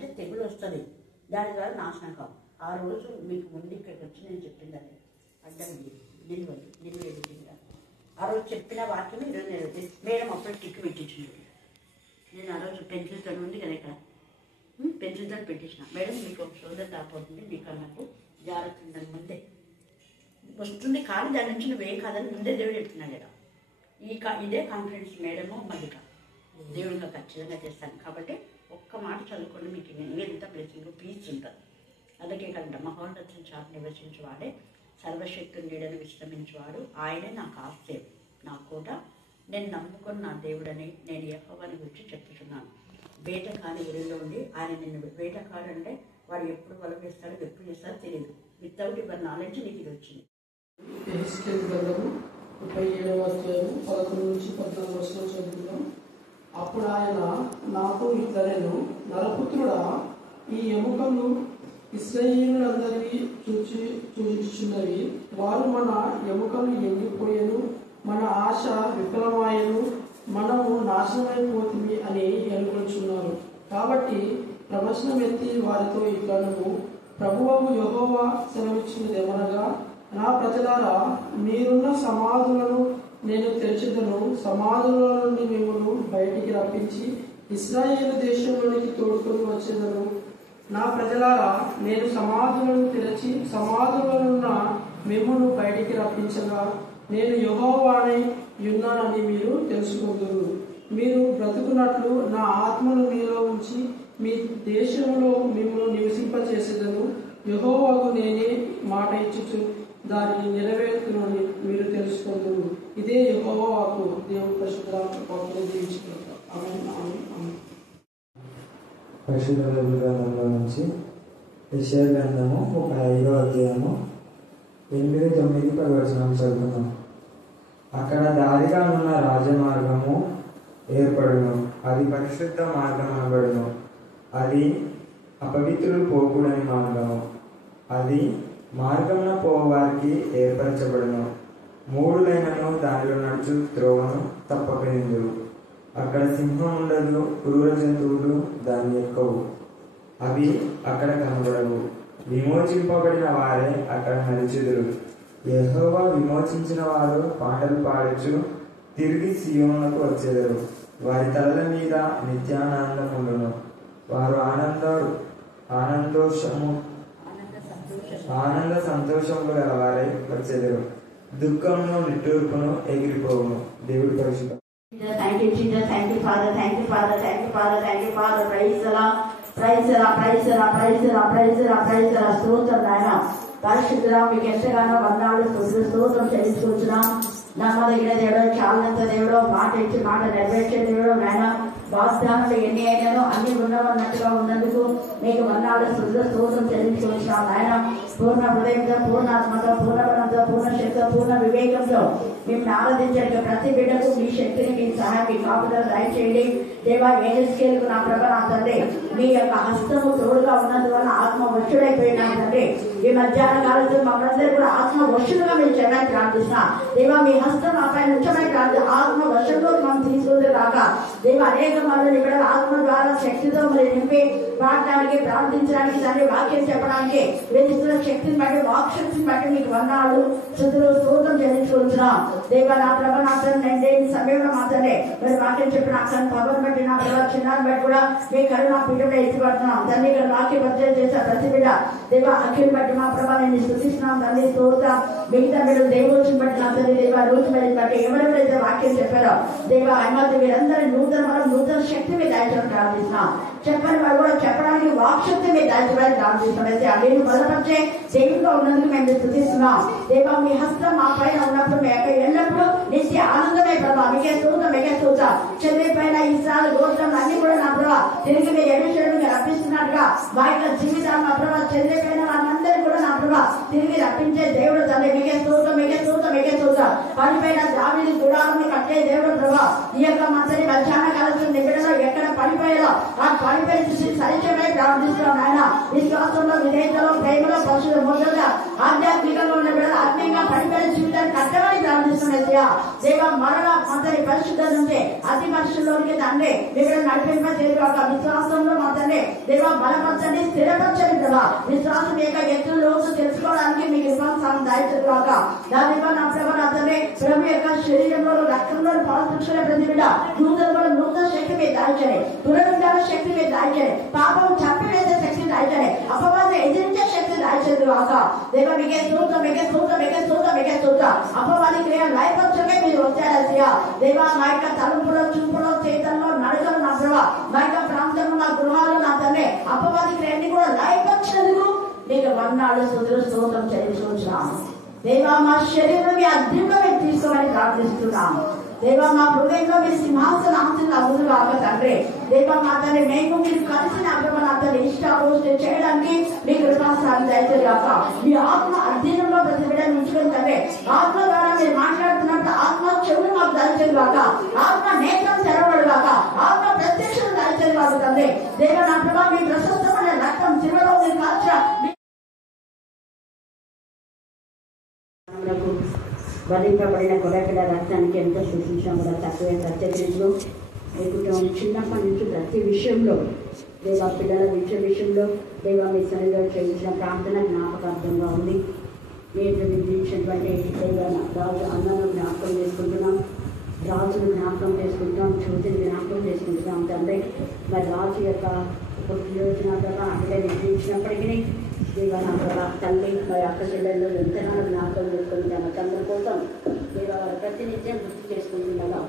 అంటే తెగులు వస్తుంది, దాని ద్వారా నాశనం కావు. ఆ రోజు మీకు ముందు ఇక్కడికి వచ్చి నేను చెప్పిందండి అడ్డం నిలువ ఎడిటింగ్. ఆ రోజు చెప్పిన వాక్యం ఈరోజు నేను మేడం అప్పుడు టిక్ పెట్టించింది. నేను ఆ రోజు పెన్సిల్తో ఉంది కదా ఇక్కడ పెన్సిల్తో పెట్టించిన. మేడం మీకు ఒక షోల్డర్ తాపోతుంది, మీకు నాకు జాగ్రత్త ఉందని ముందే వస్తుంది, కానీ దాని నుంచి నువ్వేం కాదని ముందే దేవుడు చెప్తున్నాడు కదా. ఇదే కాన్ఫిడెన్స్ మేడము మల్లిక దేవుడిగా ఖచ్చితంగా చేస్తాను. కాబట్టి ఒక్క మాట చదువుకొని మీకు ఎంత బ్లెస్సింగ్ పీస్ ఉంటుంది. అలాగే కంట మహోన్నతం చాటు నివసించేవాడే సర్వశక్తుని నీడను విశ్రమించేవాడు, ఆయనే నాకు ఆశ్రయం, నా కోట, నేను నమ్ముకున్న నా దేవుడని నేను యెహోవాని గురించి చెప్తున్నాను. వేటకాని ఊరిలో ఉండి ఆయన నిన్ను వేటకాడు అంటే వాడు ఎప్పుడు వల వేస్తాడో ఎప్పుడు చేస్తాడో తెలియదు. వితౌట్ యువర్ నాలెడ్జ్ నీకు ఇది వచ్చింది. 37 చదువుతున్నాం. అప్పుడు ఆయన నాతో ఇట్లా, నేను నరపుత్రుడా, ఈ ఎముకలు ఇశ్రాయేలులందరికీ చూచుచున్నవి. వారు మన ఎముకలు ఎండిపోయేను, మన ఆశ విఫలమాయను, మనము నాశనమైపోతుంది అని ఎలుకొచ్చున్నారు. కాబట్టి ప్రవచనం ఎత్తి వారితో ఇట్లను, ప్రభువు యెహోవా సెలవిచ్చినదేమనగా, నా ప్రజలారా, మీరున్న సమాధులను నేను తెరచెదను, సమాధుల నుండి మిమ్మల్ని బయటికి రప్పించి ఇశ్రాయేలు దేశంలోనికి తోడుకొని వచ్చేదను. నా ప్రజలారా, నేను సమాధులను తెరచి సమాధులనున్న మిమ్మల్ని బయటికి రప్పించగా నేను యెహోవానై ఉన్నానని మీరు తెలుసుకుందురు. మీరు బ్రతుకున్నట్లు నా ఆత్మను మీలో ఉంచి మీ దేశంలో మిమ్మల్ని నివసింపచేసేదను. యెహోవాకు నేనే మాట ఇచ్చుచు దానిని నెరవేర్చునని మీరు తెలుసుకుందురు. ఇదే యెహోవా వాక్కు. దేవుని పరిశుద్ధాత్మను దీవించుకుంటారు. ఆమేన్, ఆమేన్, ఆమేన్. పరిశుద్ధ బైబిల్ గ్రంథంలో నుంచి యెషయా గ్రంథము 35వ అధ్యాయము 8-9 వచనం చదువుతున్నాం. అక్కడ దారిగా ఉన్న రాజమార్గము ఏర్పడును, అది పరిశుద్ధ మార్గం అనబడును. అది అపవిత్రులు పోకూడని మార్గము, అది మార్గమున పోవారికి ఏర్పరచబడును. 3 లైనను దానిలో నడుచు త్రోవను తప్పకనిందురు. అక్కడ సింహం ఉండదు, క్రూర జంతువులు దాన్ని ఎక్కవు, అవి అక్కడ కనబడవు. విమోచింపబడిన వారే అక్కడ నడుచుదురు. యెహోవా విమోచించిన వారు పాటలు పాడచ్చు తిరిగి సియోనుకు వచ్చేదరు. వారి తలల మీద నిత్యానందం ఉండును. వారు ఆనంద సంతోషములు గలవారై వచ్చేదరు. దుఃఖమును నిట్టూర్పును ఎగిరిపోవును. దేవుడి పరిశుద్ధ. Thank you, Jesus. Thank you, Father. Thank you, Father. Thank you, Father. Thank you, Father. Praise the Lord. Praise the Lord. Praise the Lord. Praise the Lord. Praise the Lord. Praise the Lord. స్తోత్రం నాయన. పరిశుద్ధుడా, మీకు ఎంతగానో వందనాలు స్తోత్రం చెల్లించుకుంటున్నాం. నమ్మదగిన దేవుడు, చాలినంత దేవుడు, మాట ఇచ్చి మాట నెరవేర్చే దేవుడు నాయన. వాగ్దానాలు ఎన్ని అయినానో అన్ని ఉన్నవన్నట్టుగా ఉన్నందుకు మీకు వందనాలు స్తోత్రం చెల్లించుకుంటున్నాం నాయన. పూర్ణ హృదయంతో, పూర్ణాత్మతో, పూర్ణబలంతో, పూర్ణ శక్తితో, పూర్ణ వివేకంతో మిమ్మల్ని ఆరాధించడానికి ప్రతి బిడ్డకు మీ శక్తిని, మీ సహాయం, మీ కాపుదల దయచేయండి దేవా. ఏజెస్కేలకు నా ప్రభ, నా తండ్రి, మీ యొక్క హస్తము తోడుగా ఉన్నందువల్ల ఆత్మ వశుడైపోయినా తండ్రి. ఈ మధ్యాహ్న కాలంలో మమ్మల్ని కూడా ఆత్మ వశుడుగా మీరు చేయమని ప్రార్థిస్తున్నా దేవా. మీ హస్తం మా పైన ఉంచమని ఆత్మ వశంలో మనం తీసుకుంది కాక దేవా. అనేక మంది ఇక్కడ ఆత్మ ద్వారా శక్తితో మరి నింపి పాడటానికి, ప్రార్థించడానికి, తండ్రి వాక్యం చెప్పడానికి వేదిస్తున్న శక్తిని బట్టి, వాక్శక్తిని బట్టి మీకు వందనాలు స్తోత్రం చెల్లించుకుంటున్నాం దేవా. నా ప్రభ, నా తండ్రి, నేను సమయంలో మాత్రమే మరి వాక్యం చెప్పిన అక్కడ పవన్ బట్టి, నా ప్రభావ చిన్నాన్ని బట్టి కూడా మీ కరుణ పీఠంలో ఎత్తిపడుతున్నాం తండ్రి. ఇక్కడ వాక్య పరిచయం చేసిన ప్రతి బిడ్డ దేవా అఖిల్ బట్టి మా ప్రభా నేను స్థుతిస్తున్నాం తండ్రి. స్తోత్రం. మిగతా మీరు దేవుడిని బట్టి నా తండ్రి దేవా, రోజు మీద బట్టి ఎవరెవరైతే వాక్యం చెప్పారో దేవా అన్నది మీరందరూ నూతన శక్తి మీద దాయించడం ప్రార్థిస్తున్నాం. చెప్పని వాడు కూడా చెప్పడానికి వాక్శక్తి మీద దాయించడానికి ప్రార్థిస్తున్నాం. అయితే అదేను బలపరిచే దేవుడిగా ఉన్నందుకు మేము స్థుతిస్తున్నాం దేవా. మీ హస్తం మా పైన ఉన్నప్పుడు మీ యొక్క ఎల్లప్పుడూ నిత్య ఆనందమే ప్రభావ. మీకే స్తోత్రం, మీకే స్తోత్రం. చదివే పైన ఇస్రాయేలు గోత్రం అన్ని కూడా నా ప్రభావ తిరిగి మీరు ఎడుచడం మీరు రప్పిస్తున్నట్టుగా మా యొక్క జీవితాన్ని నా ప్రభావ చదివే పైన వాళ్ళందరినీ కూడా నా ప్రభావ తిరిగి రప్పించే దేవుడు తండ్రి. మీకే స్తోత్రం, మీకే స్తోత్రం, మీకే స్తోత్రం. పడిపోయిన దావీదు గుడాలను కట్టే దేవుడు ప్రభావ. ఈ యొక్క మంత్రి మధ్యాహ్న కాలంలో నిబిడలో ఎక్కడ పడిపోయారో ఆ పడిపోయిన చూసి సరిచమే ప్రార్థిస్తున్నాం ఆయన. విశ్వాసంలో, విధేయతలో, ప్రేమలో, పశువుల మొదలుగా ఆధ్యాత్మికంగా ఉన్న బిడ్డలు ఆత్మీయంగా పడిపోయిన జీవితాన్ని బిడ్డలు కట్టమని ప్రార్థిస్తున్నయ్యా. దేవ మరలా మంతని పరిశుద్ధ నుండి అతి పరిశుద్ధంలోనికి తండ్రి బిడ్డలు నడిపింప చేయగాక. విశ్వాసంలో మంతని దేవ బలపరచండి, స్థిరపరచండి ప్రభా. విశ్వాసం యొక్క ఎత్తులు లోతు తెలుసుకోవడానికి మీకు విశ్వాసం దాయిగాక. దాని నా ప్రభా నా తండ్రి ప్రభు యొక్క శరీరంలో రక్తంలో పాల్పక్షుల ప్రతి బిడ్డ నూతన శక్తి మీద దాయిచని, పునరుద్ధార శక్తి మీద దాయిచని, పాపం చంపివేసే శక్తి దాయిచని, అపవాదం ఎదిరించే శక్తి దాయిచదు కాక. దేవ మీకే స్తోత్రం, మీకే స్తోత్రం, మీకే స్తోత్రం, మీకే స్తోత్రం. అపవాది క్రియ లయపరచమే మీరు వచ్చారయ్యా. దేవ మా యొక్క తలుపులో చూపులో చేతల్లో నడకలు నా ప్రభా, మా యొక్క ప్రాంతంలో నా గృహాలు నా తండ్రి అపవాది క్రియని కూడా లయపరచదు మీకు వన్నాడు సుదురు స్తోత్రం చెల్లించుకుంటున్నాము. దేవా మా శరీరం మీ అద్భుతంగా మీరు తీసుకోమని ప్రార్థిస్తున్నాము. దేవా మా హృదయంలో మీ సింహాసన ఆశలు అవ్వదు కాక తండ్రి. దేవా మా తండ్రి మేము మీరు కలిసిన అభిమాన అతన్ని ఇష్టాపోష్టి చేయడానికి మీ కృపాసాన్ని దయచేది కాక. మీ ఆత్మ అధీనంలో ప్రతి బిడ్డను ఉంచుకొని తండ్రి ఆత్మ ద్వారా మీరు మాట్లాడుతున్నట్టు ఆత్మ చెవులు మాకు దయచేది కాక, ఆత్మ నేత్రం తెరవడు కాక, ఆత్మ ప్రత్యక్షం దయచేది కాక తండ్రి. దేవా నా ప్రభా మీ ప్రశస్తమైన రక్తం చివరిలో మీరు కాల్చ వధింపబడిన గొర్రెపిల్ల రక్తానికి ఎంతో సూచించాం కూడా తక్కువే. ప్రత్యేకించు మీ కుటుంబం చిన్నప్పటి నుంచి ప్రతి విషయంలో దేవా పిల్లల విషయంలో దేవా మీ సన్నిధిలో చేయించిన ప్రార్థన జ్ఞాపకార్థంగా ఉంది. మీరు విధించినటువంటి దేవా రాజు అన్నను జ్ఞాపకం చేసుకుంటున్నాం, రాజును జ్ఞాపకం చేసుకుంటాం, జ్యోతిని జ్ఞాపకం చేసుకుంటున్నాం తండ్రి. మరి రాజు యొక్క పుట్టినరోజున ప్రభా అంటే నిర్ణయించినప్పటికీ దేవా నా ప్రభా తల్లి మరి అక్క చెల్లెళ్ళు ఎంతగానో జ్ఞాపకం చేసుకుంటున్నాం. తండ్రి కోసం దేవా వారు ప్రతినిత్యం గుర్తు చేసుకుంటున్నాగా.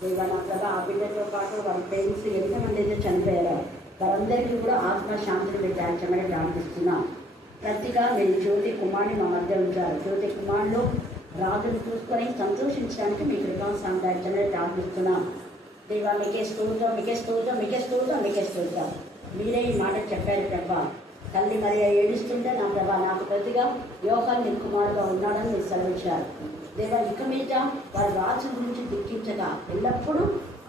దేవా నా ప్రభా ఆ బిడ్డతో పాటు వారి పేరెంట్స్ ఎంతమంది అయితే చనిపోయారో వారందరికీ కూడా ఆత్మశాంతిని పెట్టాల్చమని ప్రార్థిస్తున్నాం. ప్రతిగా మీరు జ్యోతి కుమారుని మా మధ్య ఉంచారు. జ్యోతి కుమారులు రాజును చూసుకొని సంతోషించడానికి మీ కృపా సంతాయించమని ప్రార్థిస్తున్నాం. దేవా మీకే స్తోత్రం, మీకే స్తోత్రం, మీకే స్తోత్రం, మీకే స్తోత్రం. మీరే ఈ మాట చెప్పారు ప్రభా. తల్లి మరి ఏడుస్తుంటే నా ప్రభా నాకు ప్రతిగా యోహాను నీ కుమారుగా ఉన్నాడని మీరు సెలవిచ్చారు. దేవా ఇక మీద వారి రాజు గురించి దుఃఖించగా ఎల్లప్పుడూ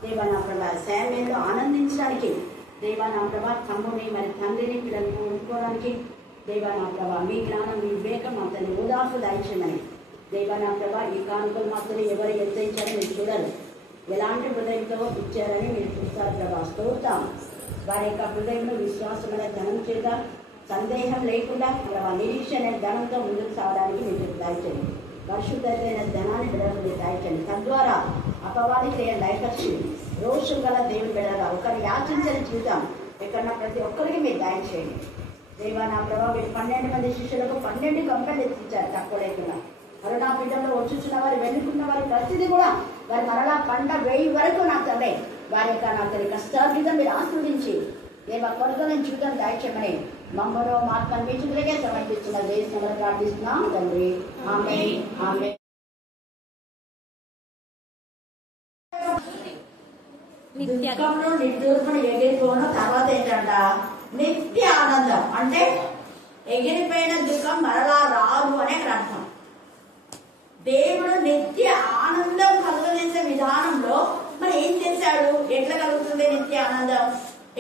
దేవా నా ప్రభా శామ్యూయేలు ఆనందించడానికి దేవా నా ప్రభా తమ్ముని మరి తండ్రిని పిల్లలను ఉంచుకోవడానికి దేవా నా ప్రభా మీ జ్ఞానం మీ వివేకం అతని ఓదార్పు దాయించమని దేవా నా ప్రభా ఈ కానుకలు మాత్రం ఎవరు ఎంత ఇచ్చారో మీరు చూడరు, ఎలాంటి హృదయంతో ఇచ్చారని మీరు చూస్తారు ప్రభా. స్తోత్రం. వారి యొక్క హృదయంలో విశ్వాసమైన ధనం చేత సందేహం లేకుండా ప్రభా నిరీక్షణ ధనంతో ముందుకు సాగడానికి మీరు దాయించండి. పరిశుద్ధమైన ధనాన్ని బిడ్డలకు దాయించండి. తద్వారా అపవాది క్రియ లయపరిచి రోషం గల దేవుని బిడ్డగా ఒకరు యాచించని జీవితం ఎక్కడన్నా ప్రతి ఒక్కరికి మీరు దాయించేయండి. దేవా నా ప్రభావ మీరు 12 మంది శిష్యులకు 12 కంపెనీలు ఎత్తించారు తక్కువ లేకుండా. మరలా బిడ్డల్లో వచ్చుచున్న వారు వెనుకున్న వారి పరిస్థితి కూడా వారి మరలా పంట 1000 వరకు నా తండ్రి వారి యొక్క నా తల్లి కష్టార్జితం మీరు ఆస్వాదించి దేవా కొరతలను జీవితం దాయిచ్చమని మమ్మలో మాత్రం మీ చేతులకే సమర్పిస్తున్న దేశంలో ప్రార్థిస్తున్నాం తండ్రి. ఆమేన్, ఆమేన్. దుఃఖంలో నిర్దూర్పును ఎగిరిపోవడం తర్వాత ఏంటంట నిత్య ఆనందం. అంటే ఎగిరిపోయిన దుఃఖం మరలా రాదు అనే అర్థం. దేవుడు నిత్య ఆనందం కలుగజేసే విధానంలో మరి ఏం చేశాడు, ఎట్లా కలుగుతుంది నిత్య ఆనందం?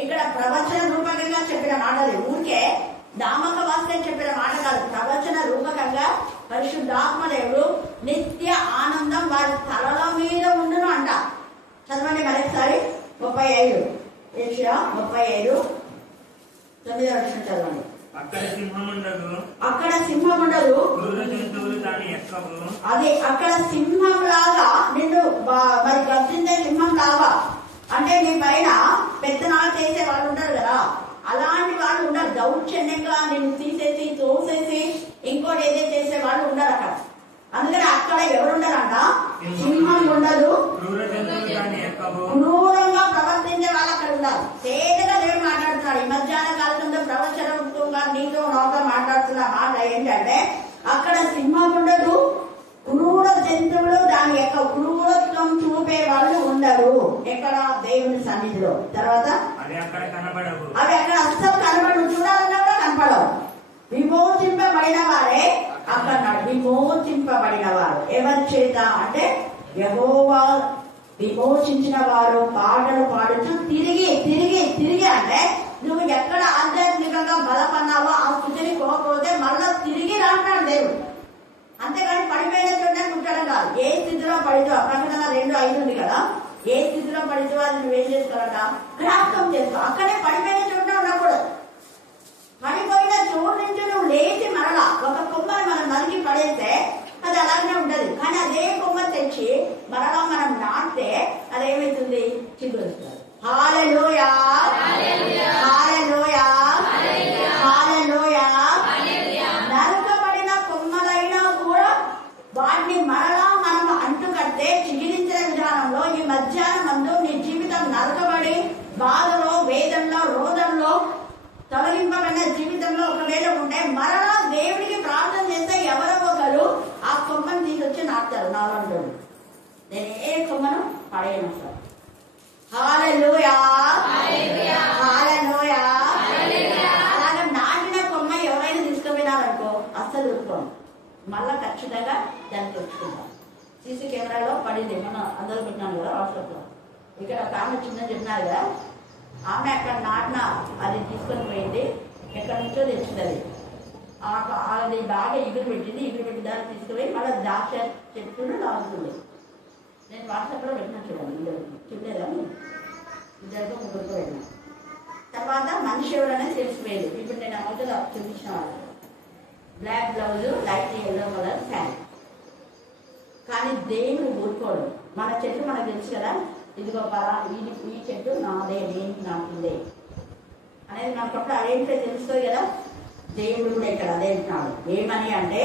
ఇక్కడ ప్రవచన రూపకంగా చెప్పిన మాటలు, ఊరికే నామక వాక్యం చెప్పిన మాట కాదు. ప్రవచన రూపకంగా పరిశుద్ధాత్మ దేవుడు నిత్య ఆనందం వారి తలల మీద ఉండును అంట. చదవండి మరొకసారి 35 యెషయా 35:9 చదవండి. అక్కడ సింహం ఉండదు, అది అక్కడ సింహం లాగా నిన్ను మరి గర్జించే సింహం లాగా, అంటే నీ పైన పెత్తనాలు చేసే వాళ్ళు ఉంటారు కదా, అలాంటి వాళ్ళు ఉండరు. దౌర్జన్యంగా నిన్ను తీసేసి తోసేసి ఇంకోటి ఏదైతే చేసే వాళ్ళు ఉండరు అక్కడ. అందుకని అక్కడ ఎవరుండరంట, సింహం ఉండదు, క్రూరంగా ప్రవర్తించే వాళ్ళు అక్కడ ఉన్నారు. తేలిగా దేవుడు మాట్లాడుతున్నాడు. ఈ మధ్యాహ్న కాలంలో ప్రవచనంగా నీతో నాతో మాట్లాడుతున్న మాట ఏంటంటే అక్కడ సింహం ఉండదు, క్రూర జంతువులు దాని యొక్క క్రూరత్వం చూపే వాళ్ళు ఉండరు. ఎక్కడ? దేవుని సన్నిధిలో. తర్వాత అవి అక్కడ అస్సలు కనబడు, చూడాలన్నా కూడా కనపడవు. విమోచింపబడిన వారే అక్కడ, విమోచింపబడిన వారు ఎవరి చేత అంటే యెహోవా విమోచించిన వారు పాటలు పాడుతూ తిరిగి తిరిగి తిరిగి, అంటే నువ్వు ఎక్కడ ఆధ్యాత్మికంగా బలపన్నావో ఆ స్థితిని కోకపోతే మళ్ళా తిరిగి రాంటాడు దేవుడు. అంతేగాని పడిపోయిన చోట కుట్టడం కాదు. ఏ స్థితిలో పడితో ప్రకటన 2:5 ఉంది కదా, ఏ స్థితిలో పడితో అది నువ్వేం చేసుకోవాలట, జ్ఞాపకం చేసుకో. అక్కడే పడిపోయిన చోట ఉండకూడదు. పడిపోయిన చోటు నుంచి నువ్వు లేచి మరలా ఒక కొమ్మని మనం నరికి పడేస్తే అది అలాగే ఉంటది. కానీ అదే కొమ్మ తెచ్చి మరలా మనం నాటితే అదేమైతుంది, చిగురుస్తుంది. హల్లెలూయా, హల్లెలూయా, హల్లెలూయా. నరకబడిన కొమ్మలైనా కూడా వాటిని మరలా మనం అంటుకట్టే చిగిరించిన విధానంలో ఈ మధ్యాహ్నం మందు నీ జీవితం నరకబడి బాధలో, వేదనలో, రోదంలో తొలగింపబడిన జీవితంలో ఒకవేళ ఉంటే మరలా దేవుడికి ప్రార్థన చేస్తే ఎవరో ఒకరు ఆ కొమ్మను తీసుకొచ్చి నాటుతారు. నాలుగు నేను ఏ కొమ్మను పడేయను సార్. హల్లెలూయా, హల్లెలూయా. అలాగే నాటిన కొమ్మ ఎవరైనా తీసుకుపోయినారనుకో అస్సలు ఊరుకోను, మళ్ళా ఖచ్చితంగా దాన్ని తెచ్చుకుంటాం. సీసీ కెమెరాలో పడింది, మనం అందరూ పెట్టినాను కదా వాట్సాప్ లో. ఇక్కడ ఒక ఆమె చిన్న చెప్పినారు కదా, ఆమె అక్కడ నాటిన అది తీసుకొని పోయింది, ఎక్కడి నుంచో తెచ్చింది. అది బాగా ఎగురు పెట్టింది, ఎగురు పెట్టి దాన్ని తీసుకుపోయి మళ్ళీ ద్రాక్ష చెట్టును లాగుతుంది. నేను వాట్సాప్లో పెట్టినా చూడండి, చూడలేదా ఇద్దరితో ముగ్గురితో పెట్టినా. తర్వాత మనిషి ఎవరైనా తెలిసిపోయేది. ఇప్పుడు నేను మొదట చూపించిన వాళ్ళు black blouse, light yellow colour fan. కానీ దేవుడు ఊరుకోడు. మన చెట్టు మనకు తెలుసు కదా, ఇదిగో ఈ చెట్టు నాదే, నేను నాకుందే అనేది మనకప్పుడు అదేంటో తెలుస్తుంది కదా. దేవుడు కూడా ఇక్కడ అదే అంటున్నాడు. ఏమని అంటే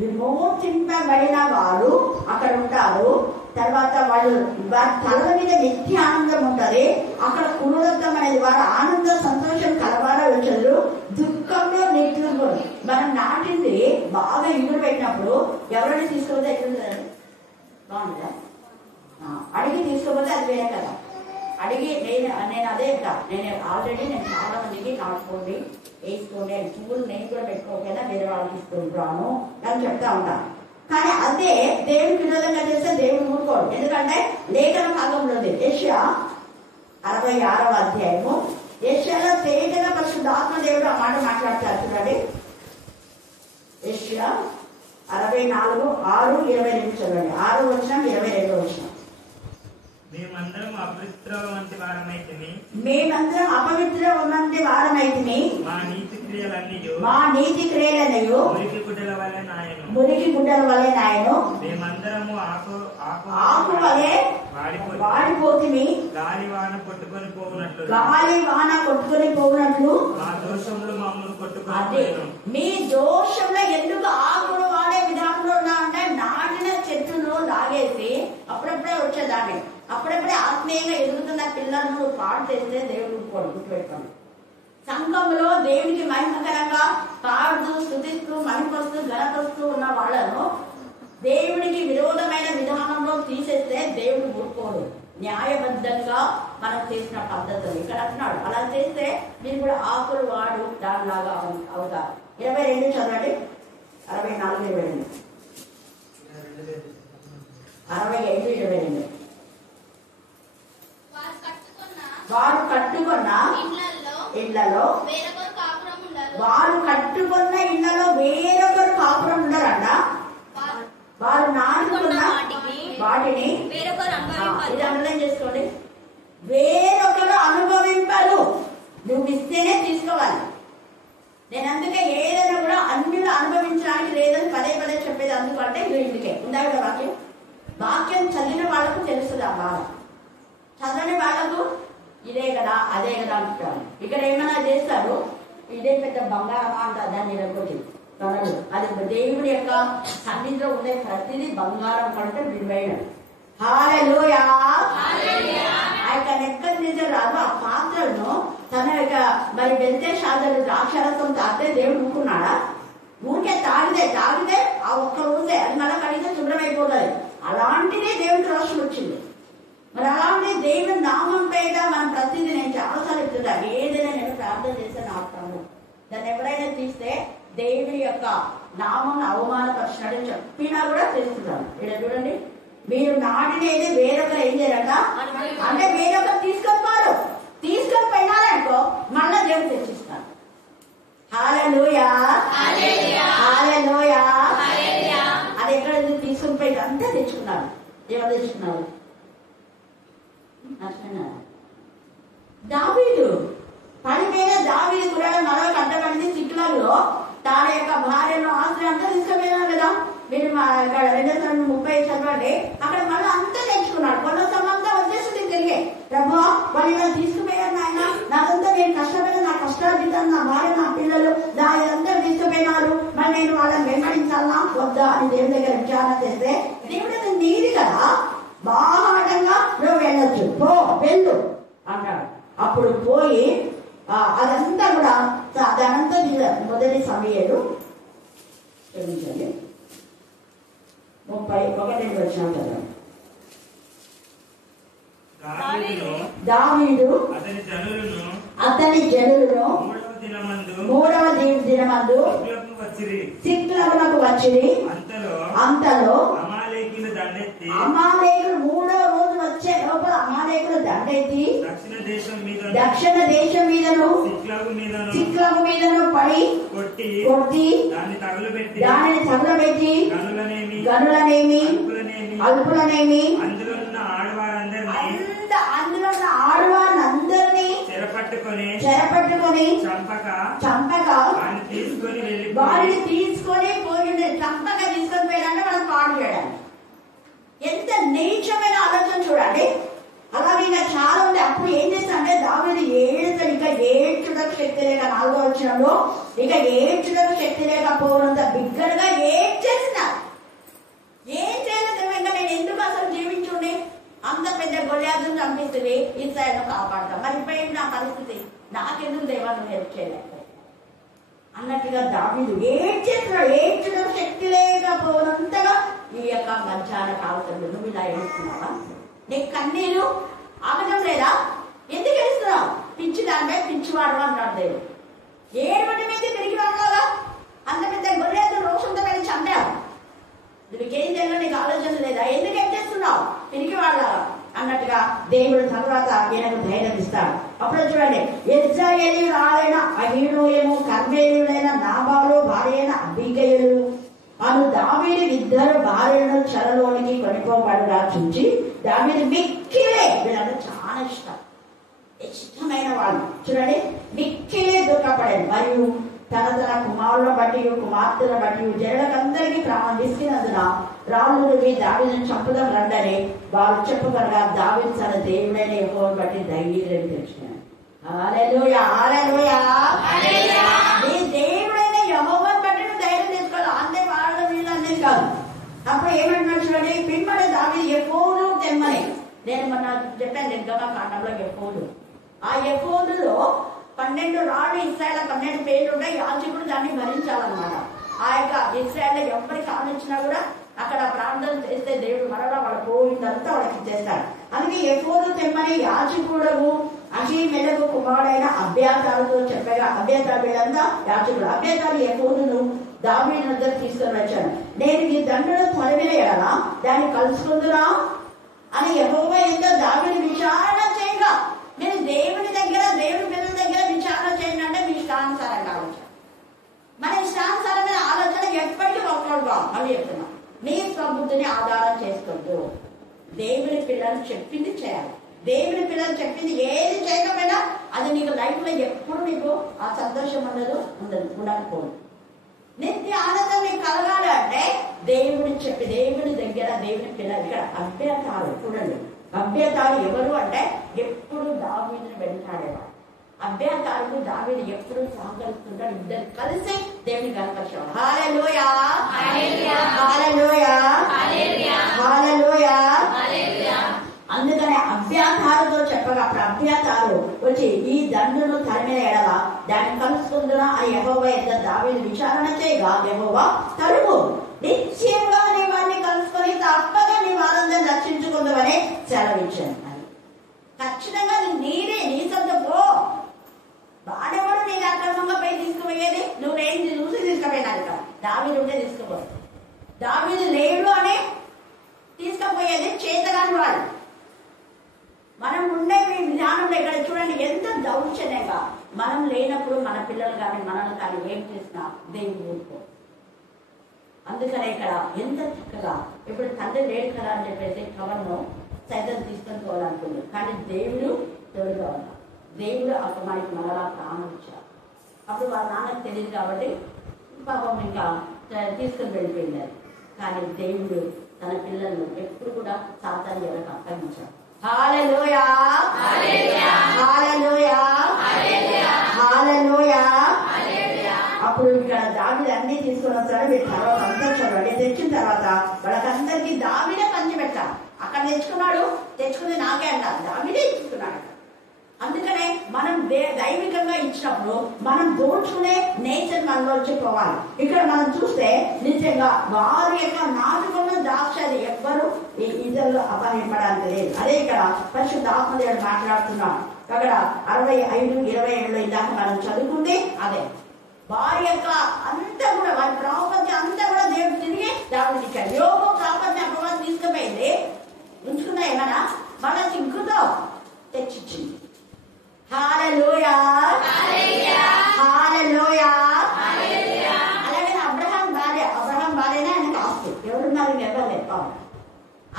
విమోచింపబడిన వారు అక్కడ ఉంటారు. తర్వాత వాళ్ళు వారి తల మీద నిత్య ఆనందం ఉంటుంది. అక్కడ కురులత్వం అనేది వారు ఆనంద సంతోషం కలవాడ వచ్చారు, దుఃఖంలో నిట్లుంటారు. మనం నాటింది బాగా ఇంగులు పెట్టినప్పుడు ఎవరైనా తీసుకుపోతే ఎట్లుంటుందండి, బాగుంటుందా? అడిగి తీసుకోపోతే అది వేరే కదా. అడిగి నేను అదే నేను ఆల్రెడీ నేను చాలా మందికి నాటుకోండి, వేసుకోండి అని పువ్వులు నేను కూడా పెట్టుకోకపోయినా వేరే వాళ్ళకి ఇస్తుంటాను అని చెప్తా ఉంటాను. కానీ అదే దేవుడికి విరోధంగా చేస్తే దేవుడు ఊరుకోడు. ఎందుకంటే లేఖన భాగంలో ఉంది యెషయా 66వ అధ్యాయము. యెషయాలో తేజగా పరిశుద్ధాత్మ దేవుడు ఆ మాట మాట్లాడతారు చూడండి. యెషయా 64:6-22 చూడండి. 6వ వచనం 22వ వచనం. మేమందరం అపవిత్రుల వంటి వారమైతిమి, మా నీతి క్రియలన్నయు మురికి గుడ్డల వలె నాయను. మేమందరము ఆకు వలె వాడిపోతిమి, గాలి వాన కొట్టుకొని పోవునట్లు మా దోషంలో మమ్మల్ని అదే. కొట్టుకొని మీ దోషంలో ఎందుకు ఆకులు వాడే విధానంలో ఉన్నామంటే నాటిన చెట్టును లాగేసి అప్పుడప్పుడే వచ్చేదాన్ని, అప్పుడప్పుడే ఆత్మీయంగా ఎదుగుతున్న పిల్లలను పాడు చేస్తే దేవుడు గుర్తుపెట్టుకోండి. సంఘంలో దేవునికి మహిమకరంగా పాడుతూ, స్తుతిస్తూ, మహిమస్తూ, గణపరుస్తూ ఉన్న వాళ్ళను దేవుడికి విరోధమైన విధానంలో తీసేస్తే దేవుడు ఊరుకోడు. న్యాయబద్ధంగా మనం చేసిన పద్ధతులు ఇక్కడ అంటున్నాడు. అలా చేస్తే మీరు కూడా ఆకులు వాడు దానిలాగా అవుతారు. 22 చదవండి. 64-22 65-22. వారు కట్టుకున్న ఇళ్లలో వేరొకరు కాపురం ఉండరంట. వారు నాటుకున్న వాటిని ఇది అండర్లైన్ చేసుకోండి. వేరొకరు అనుభవింపరు. నువ్వు ఇస్తేనే తీసుకోవాలి. నేను అందుకే ఏదైనా కూడా అన్నిలో అనుభవించడానికి లేదని పదే పదే చెప్పేది. అందుకంటే ఇందుకే ఉందా కదా వాక్యం. వాక్యం చదివిన వాళ్ళకు తెలుస్తుంది ఆ బాధ, చదవని వాళ్ళకు ఇదే కదా అదే కదా అంటారు. ఇక్కడ ఏమైనా చేస్తారు, ఇదే పెద్ద బంగారమా అంటారు దాన్ని లేకపోతే తనలు. అది దేవుడి యొక్క సన్నిధిలో ఉండే ప్రతిదీ బంగారం కంటే విలువైనది. హల్లెలూయా. ఆ యొక్క నెక్కర్ రాదు ఆ పాత్రను తన యొక్క మరి బెల్తెషాజరు ద్రాక్షరసం తాగితే దేవుడు ఊరుకున్నాడా? ఊరికే తాగితే ఆ ఒక్క రోజే అది మళ్ళీ కడిగితే శుభ్రమైపోతుంది. అలాంటిదే దేవుడికి రోషం వచ్చింది. మరి అలాంటి దేవుడి నామం పేద మనం ప్రతిదీ నేను చాలాసార్లు చెప్తున్నా, ఏదైనా నేను ప్రార్థన చేస్తే నాటుతాను. దాన్ని ఎవరైనా తీస్తే దేవుడి యొక్క నామం అవమానపరిచినట్టు చెప్పినా కూడా చేస్తున్నాను. ఇక్కడ చూడండి, మీరు నాటినేది వేరొకరు ఏం చేయాలట అంటే వేరొకరు తీసుకొని పోయినారనుకో మళ్ళా దేవుడు తెచ్చిస్తాను. హల్లెలూయా, హల్లెలూయా. అంటున్నాడు. దావీదు పడిపోయిన దావీదు కూడా మరొక అడ్డపడింది సిక్లాలో తన యొక్క భార్యను ఆస్తి అంతా తీసుకుపోయినారు కదా. మీరు మా ఇక్కడ 230 చదవండి. అక్కడ మళ్ళీ అంతా తెచ్చుకున్నాడు. కొంత సమంతా వచ్చేసింది తిరిగి. ప్రభా వాళ్ళు ఇలా తీసుకుపోయారు నాయన, నాకంతా నేను కష్టపడిన నా కష్టార్జితం, నా భార్య, నా పిల్లలు నా ఇదంతా తీసుకుపోయినారు, మరి నేను వాళ్ళని వెంబడించాలా వద్దా అని దేవుని దగ్గర విచారణ చేస్తే దేవుడు నీది కదా, బాహాటంగా నువ్వు వెళ్ళొచ్చు, పో వెళ్ళు అంటాడు. అప్పుడు పోయి అదంతా కూడా అదంతా మొదటి సమయాలు క్షమించండి 31 వచ్చిన కదా. దావీదు అతని జనులను మూడవ దినమందు సిక్లగునకు వచ్చిరి. అంతలో అమాలేకులు 3వ రోజు వచ్చే లోపల అమాలేకులు దండెత్తి దక్షిణ దేశం మీదను సిక్లగు మీదను పడి కొట్టి దానిని తగులబెట్టి గనులనేమి అల్పులనేమి అందులో ఉన్న ఆడవారందరినీ చెరపట్టుకొని చంపక వారిని తీసుకొని పోయింది. చంపక తీసుకొని పోయారంటే మనం పాడు చేయడానికి. ఎంత నీచమైన ఆలోచన చూడండి. అలాగే ఇంకా చాలా ఉంది. అప్పుడు ఏం చేస్తాడంటే దావీదు ఏడుతాడు. ఇక ఏడ్చుటకు శక్తి లేక 4వ వచనంలో ఇక ఏడ్చుటకు శక్తి లేకపోవడంత బిగ్గరగా ఏడ్చేసినారు. ఏం చేయలేదు. ఇంకా నేను ఎందుకు అసలు జీవించుండే, అంత పెద్ద గొల్యాదును చంపిస్తుంది, ఇస్రాయేలును కాపాడతాం, మరి ఇప్పుడు నా పరిస్థితి నాకెందుకు దేవా నువ్వు హెల్ప్ చేయలేక అన్నట్టుగా దావీదు ఏడ్చేస్తున్నాడు. ఏడ్చడం శక్తి లేకపోవడంతగా ఈ యొక్క మధ్యాహ్న కావతంలో నువ్వు ఇలా ఏడుస్తున్నావా? నీ కన్నీరు ఆగడం లేదా? ఎందుకు ఏడుస్తున్నావు? పిచ్చి దానిపై పిచ్చివాడు అంటాడు దేవుడు. ఏడుబడి మీద తిరిగి వాళ్ళగా అంత పెద్ద గొర్రెలు రోషంతో వెళ్ళి చంపావు. నువ్వుకేం చేయాలో నీకు ఆలోచన లేదా? ఎందుకు ఏం చేస్తున్నావు తిరిగి వాళ్ళ అన్నట్టుగా దేవుడు తర్వాత ఈయనకు ధైర్యం ఇస్తాడు. అప్పుడు చూడండి, ఇశ్రాయేలీయులైన అహీనోయము కర్మేలీయులైన నాబాలు భార్య అయిన అబీగయలు అను దావీదు 2 భార్యలను చెరలోనికి కొనిపోబడగా చూచి దావీదు మిక్కిలే, వీళ్ళందరూ చాలా ఇష్టమైన వాళ్ళు చూడండి, మిక్కిలే దుఃఖపడారు. మరియు తన కుమారుల బట్టి కుమార్తెల బట్టి జనులకందరికీ ప్రాణం విసిగినందున రాళ్ళు దావీదును చంపుదాం రండని వారు చెప్పగలగా దావీదు తన దేవుడైన యెహోవాను బట్టి ధైర్యం తెచ్చినాడు. హల్లెలూయా, హల్లెలూయా. నీ దేవుడైన యెహోవాను బట్టి నువ్వు ధైర్యం తెచ్చుకోవాలి. అంతే వాళ్ళ వీళ్ళు అనేది కాదు. అప్పుడు ఏమంటున్నాడు చూడండి, పిమ్మడి దావీదు ఎఫోదు తెమ్మని. నేను మొన్న చెప్పాను నిర్గమకాండంలో ఎఫోదు. ఆ ఎఫోదులో 12 రాళ్ళు ఇశ్రాయేల్ 12 పేర్లు ఉంటాయి. యాజకుడు దాన్ని భరించాలన్నమాట. ఆ యొక్క ఇశ్రాయేల్ ఎవరికి ఆలోచన కూడా అక్కడ ప్రార్థన చేస్తే దేవుడు మరలా వాళ్ళ పోయిందంతా వాళ్ళకి ఇచ్చేస్తాడు. అందుకే ఎఫోదు తెమ్మని యాజకుడు అహీమెలకు కుమారుడైన అబ్యాతారుతో చెప్పగా అబ్యాతారు వీళ్ళంతా యాజకుడు. అబ్యాతారు ఎఫోదును దావీదు వద్దకు తీసుకొని వచ్చాడు. నేను ఈ దండను తొలగిరేయాలా దాన్ని కలుసుకుందునా అని యెహోవా ఎంతో దావీదు విచారణ చేయగా, నేను దేవుని దగ్గర దేవుని పిల్లల దగ్గర విచారణ చేయండి అంటే మీ ఇష్టానుసారంగా ఆలోచన, మన ఇష్టానుసారమైన ఆలోచన ఎప్పటికీ ఒక్కడుగా మళ్ళీ చెప్తున్నాం. నీ స్వబుద్ధిని ఆధారం చేసుకోవద్దు. దేవుని పిల్లలు చెప్పింది చేయాలి. దేవుని పిల్లలు చెప్పింది ఏది చేయకపోయినా అది నీకు లైఫ్ లో ఎప్పుడు నీకు ఆ సంతోషం ఉండకపోదు. నిత్య ఆనందం నీకు కలగాలి అంటే దేవుని చెప్పి దేవుని దగ్గర దేవుని పిల్లలు. ఇక్కడ అభ్యర్థాలు చూడండి, అభ్యర్థాలు ఎవరు అంటే ఎప్పుడు దావీదుని వెంటాడేవాడు. అభ్యర్థాలకు దావీదు ఎప్పుడు సహకరిస్తుంటాడు. ఇద్దరు కలిసి దేవుని కనపరిచేవాడు. హల్లెలూయా, హల్లెలూయా, హల్లెలూయా. అందుకనే అభ్యర్థాలతో చెప్పగా అప్పుడు అభ్యర్థాలు వచ్చి ఈ దండును తరిమిన ఎడల దాన్ని కలుసుకుందునా అని యెహోవా యొక్క దావీదు విచారణ చేయగా యెహోవా తరుము నిశ్చయంగా నీ వారిని కలుసుకొని తప్పగా నీ వారందరినీ రక్షించుకుందామని సెలవిచ్చాను. అని ఖచ్చితంగా నీదే నీ సొంత పో. వాడేవాడు నేను అక్రమంగా పోయి తీసుకుపోయేది నువ్వు నేను చూసి తీసుకుపోయినాను. ఇక్కడ దావీదు ఉంటే తీసుకుపో. దావీదు లేడు అని తీసుకుపోయేది చేతగాని వాడు. మనం ఉండే విధానంలో ఇక్కడ చూడండి ఎంత దౌర్జన్యంగా మనం లేనప్పుడు మన పిల్లలు కానీ మనల్ని కానీ ఏం చేసినా దేవుడు ఊరుకో. అందుకనే ఇక్కడ ఎంత చక్కగా ఇప్పుడు తండ్రి లేడు కదా అని చెప్పేసి కవర్ను సైతం తీసుకొని పోవాలనుకుంది. కానీ దేవుడు తోడుగా ఉన్నాడు. దేవుడు అప్పుడు మనకి మరలా ప్రాణం ఇచ్చారు. అప్పుడు వాళ్ళ నాన్నకు తెలియదు కాబట్టి పాపం ఇంకా తీసుకొని వెళ్ళిపోయింది. కానీ దేవుడు తన పిల్లలను ఎప్పుడు కూడా సాతాను ఎవరికి అప్పగించాడు. హల్లెలూయా, హల్లెలూయా, హల్లెలూయా. అప్పుడు ఇక్కడ దావీదు అన్ని తీసుకొని వస్తాడు. మీరు తర్వాత అంతా చూడండి. తెచ్చిన తర్వాత వాళ్ళకందరికీ దావీదే పంచిపెట్టాలి. అక్కడ తెచ్చుకుని నాకే అంటారు, దావీదే ఇచ్చుకున్నాడు. అందుకనే మనం దైవికంగా ఇచ్చినప్పుడు మనం దోచుకునే నేచర్ మనలోంచి పోవాలి. ఇక్కడ మనం చూస్తే నిజంగా వారి యొక్క నాటుకున్న ద్రాక్షని ఎవ్వరు ఇతరులు అపహరించడానికి లేదు. అదే ఇక్కడ పరిశుద్ధాత్మదేవుడు మాట్లాడుతున్నాడు. అక్కడ 65-27 ఇందాక మనం చదువుకుంటే అదే వారి యొక్క అంతా కూడా వారి ప్రాపంచం అంతా కూడా దేవుడు తిరిగి దావిదికి ఇచ్చాడు. యోగ ప్రాపంచం అపవాదం తీసుకుపోయింది, ఉంచుకున్నా ఏమన్నా మన సిగ్గుతో తెచ్చిచ్చింది. హల్లెలూయా, హల్లెలూయా. అలాగే అబ్రహాం భార్యనే ఆయనకు ఆస్తి. ఎవరున్నారు? ఎవరు